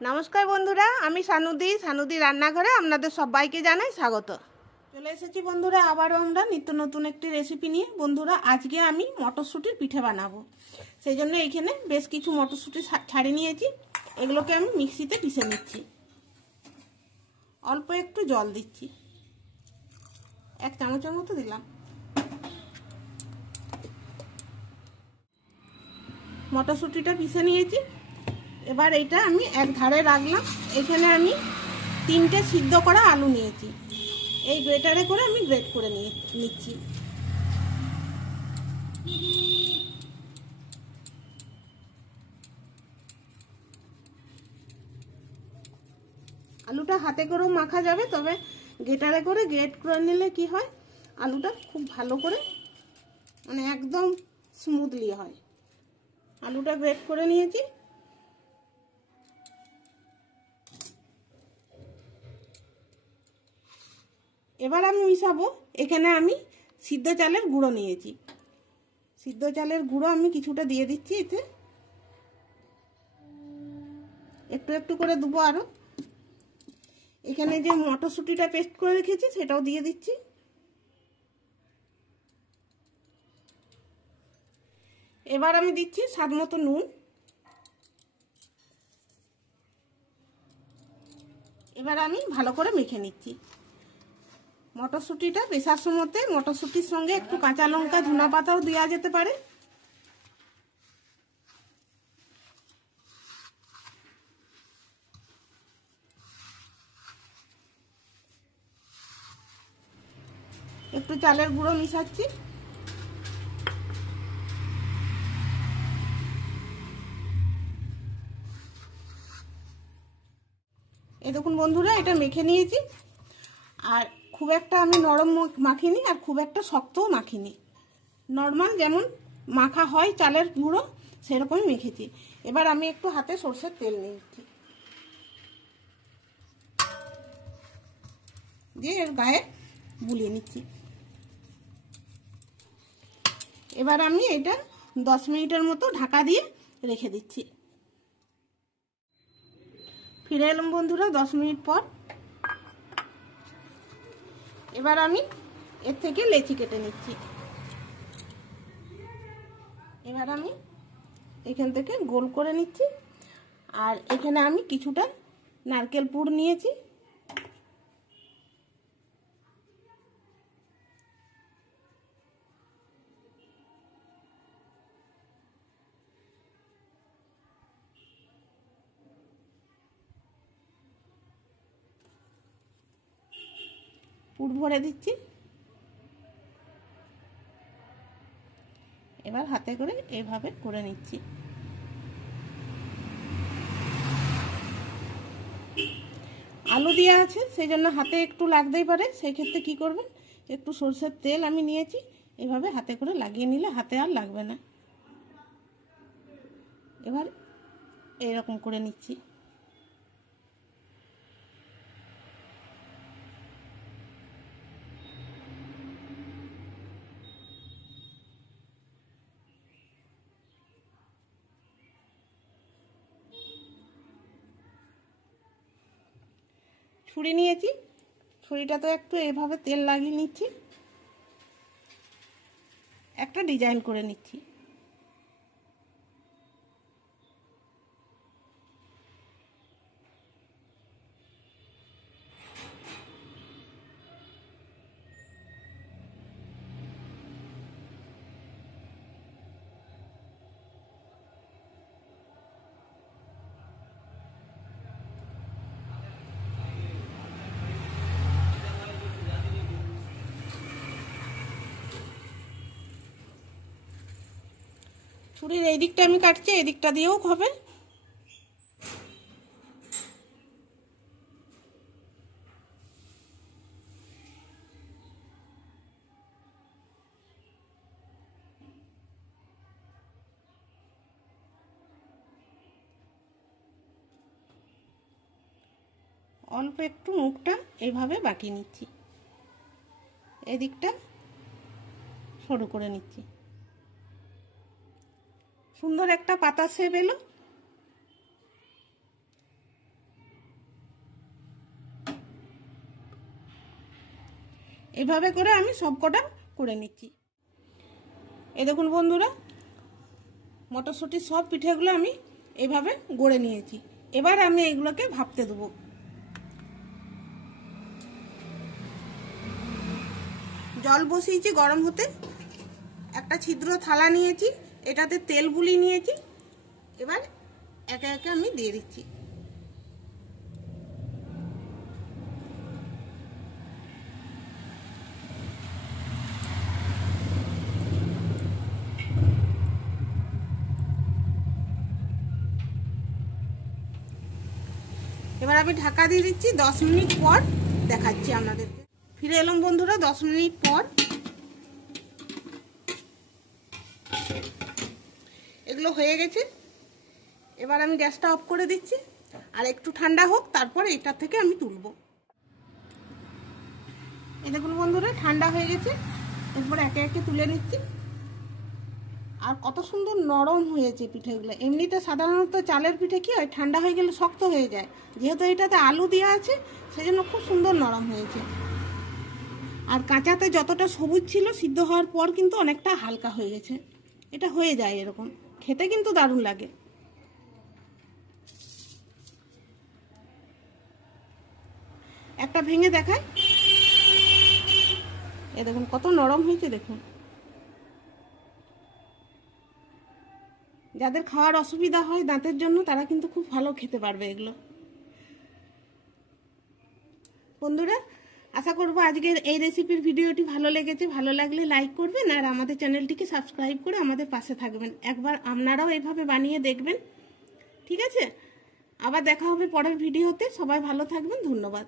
নমস্কার বন্ধুরা, আমি সানুদি রান্নাঘরে আপনাদের সবাইকে জানাই স্বাগত। চলে এসেছি বন্ধুরা আবারও আমরা নিত্য নতুন একটি রেসিপি নিয়ে। বন্ধুরা, আজকে আমি মটরশুঁটির পিঠে বানাবো। সেই জন্য এখানে বেশ কিছু মটরশুঁটি ছাড়িয়ে নিয়েছি। এগুলোকে আমি মিক্সিতে পিষে নিচ্ছি। অল্প একটু জল দিচ্ছি, 1 চামচের মতো দিলাম। মটরশুঁটিটা পিষে নিয়েছি। এবার এটা আমি এক ধারে রাখলাম। এখানে আমি 3টে সিদ্ধ করা আলু নিয়েছি। এই গ্রেটারে করে আমি গ্রেট করে নিচ্ছি। আলুটা হাতে করেও মাখা যাবে, তবে গ্রেটারে করে গ্রেট করে নিলে কি হয়, আলুটা খুব ভালো করে মানে একদম স্মুথলি হয়। আলুটা গ্রেট করে নিয়েছি। এবার আমি মিশাবো। এখানে আমি সিদ্ধ চালের গুঁড়ো নিয়েছি। সিদ্ধ চালের গুঁড়ো আমি কিছুটা দিয়ে দিচ্ছি। এতে একটু একটু করে দেবো আরও। এখানে যে মটরশুঁটিটা পেস্ট করে রেখেছি সেটাও দিয়ে দিচ্ছি। এবার আমি দিচ্ছি স্বাদ মতো নুন। এবার আমি ভালো করে মেখে নিচ্ছি। মটরশুঁটিটা পেশার সময়তে মটরশুঁটির সঙ্গে একটু কাঁচা লঙ্কা, ধনা পাতাও দেওয়া যেতে পারে। একটু চালের গুঁড়ো মিশাচ্ছি। এই দেখুন বন্ধুরা, এটা মেখে নিয়েছি। আর খুব একটা আমি নরম মাখিনি আর খুব একটা শক্তও মাখিনি। নর্মাল যেমন মাখা হয় চালের গুঁড়ো সেরকমই মেখেছি। এবার আমি একটু হাতে সরষের তেল নিয়েছি, দিয়ে এর গায়ে বুলিয়ে নিচ্ছি। এবার আমি এটা 10 মিনিটের মতো ঢাকা দিয়ে রেখে দিচ্ছি। ফিরে এলাম বন্ধুরা 10 মিনিট পর। এবার আমি এর থেকে লেচি কেটে নিচ্ছি। এবার আমি এখান থেকে গোল করে নিচ্ছি। আর এখানে আমি কিছুটা নারকেল পুর নিয়েছি। পুর ভরে দিচ্ছি। এবার হাতে করে এইভাবে করে নিচ্ছি। আলু দেওয়া আছে সেই জন্য হাতে একটু লাগতেই পারে। সেই ক্ষেত্রে কি করবেন, একটু সরষের তেল আমি নিয়েছি, এভাবে হাতে করে লাগিয়ে নিলে হাতে আর লাগবে না। এবার এইরকম করে নিচ্ছি। ছুরি নিয়েছি, ছুরিটা তো একটু এভাবে তেল লাগিয়ে নিচ্ছি, একটা ডিজাইন করে নিচ্ছি। ছুরির এই দিকটা আমি কাটছি, এই দিকটা দিয়েও হবে। অল্প একটু মুখটা এইভাবে বাঁকিয়ে নিচ্ছি, এদিকটা সরু করে নিচ্ছি। সুন্দর একটা পাতা শেপ এলো। এভাবে করে আমি সবকটা করে নিচ্ছি। এই দেখুন বন্ধুরা, মটরশুঁটির সব পিঠেগুলো আমি এইভাবে গড়ে নিয়েছি। এবার আমি এগুলোকে ভাপতে দেবো। জল বসিয়েছি গরম হতে, একটা ছিদ্র থালা নিয়েছি, এটাতে তেল বুলিয়ে নিয়েছি। এবার একে একে আমি দিয়ে দিচ্ছি। এবার আমি ঢাকা দিয়ে দিচ্ছি। 10 মিনিট পর দেখাচ্ছি আপনাদেরকে। ফিরে এলাম বন্ধুরা 10 মিনিট পর। এগুলো হয়ে গেছে। এবার আমি গ্যাসটা অফ করে দিচ্ছি, আর একটু ঠান্ডা হোক, তারপর এটা থেকে আমি তুলব। এই দেখুন বন্ধুরা, ঠান্ডা হয়ে গেছে। এরপর একে একে তুলে নিচ্ছি। আর কত সুন্দর নরম হয়েছে পিঠেগুলো। এমনিতে সাধারণত চালের পিঠে কি হয়, ঠান্ডা হয়ে গেলে শক্ত হয়ে যায়। যেহেতু এটাতে আলু দেওয়া আছে, সেজন্য খুব সুন্দর নরম হয়েছে। আর কাঁচাতে যতটা সবুজ ছিল, সিদ্ধ হওয়ার পর কিন্তু অনেকটা হালকা হয়ে গেছে। এটা হয়ে যায় এরকম, খেতে কিন্তু দারুণ লাগে। একটা ভেঙে দেখায়। এ দেখুন কত নরম হয়েছে দেখুন। যাদের খাওয়ার অসুবিধা হয় দাঁতের জন্য, তারা কিন্তু খুব ভালো খেতে পারবে এগুলো। বন্ধুরা, আশা করবো আজকের এই রেসিপির ভিডিওটি ভালো লেগেছে। ভালো লাগলে লাইক করবেন, আর আমাদের চ্যানেলটিকে সাবস্ক্রাইব করে আমাদের পাশে থাকবেন। একবার আপনারাও এইভাবে বানিয়ে দেখবেন। ঠিক আছে, আবার দেখা হবে পরের ভিডিওতে। সবাই ভালো থাকবেন। ধন্যবাদ।